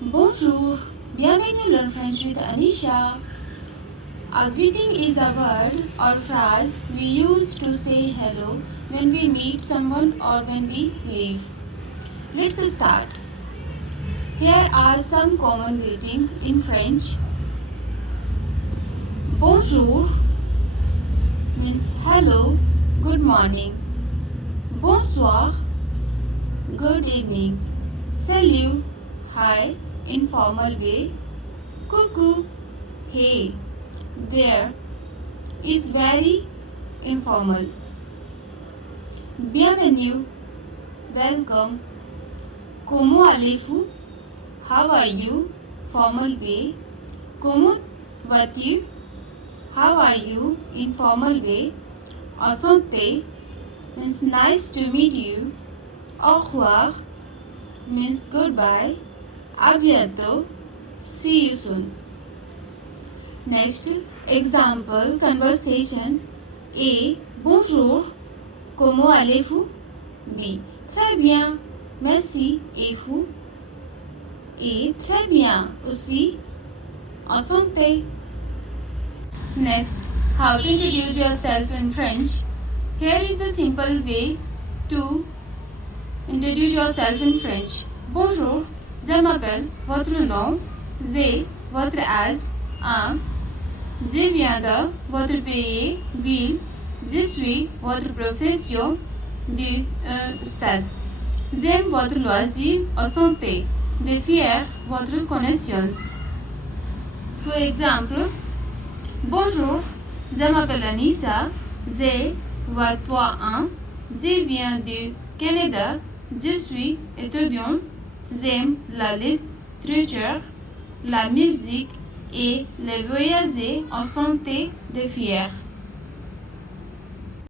Bonjour, bienvenue Learn French with Anisha. A greeting is a word or phrase we use to say hello when we meet someone or when we leave. Let's start. Here are some common greetings in French. Bonjour means hello, good morning. Bonsoir, good evening. Salut, hi, informal way. Coucou, hey, there is very informal. Bienvenue, welcome. Comment allez-vous? How are you? Formal way. Comment vas-tu? How are you? Informal way. Enchanté means nice to meet you. Au revoir means goodbye. À bientôt. See you soon. Next, example conversation. A. Bonjour. Comment allez-vous? B. Très bien. Merci. Et vous? Et très bien aussi. Enchanté. Next, how to introduce yourself in French. Here is a simple way to introduce yourself in French. Bonjour, je m'appelle, votre nom, j'ai, votre âge, un, je viens de, votre pays, ville, je suis, votre profession, du stade. J'aime votre loisir, enchanté. De fier, votre connaissance. For example, bonjour, je m'appelle Anissa, j'ai 23 ans, je viens du Canada, je suis étudiant, j'aime la littérature, la musique et les voyager en santé de fier.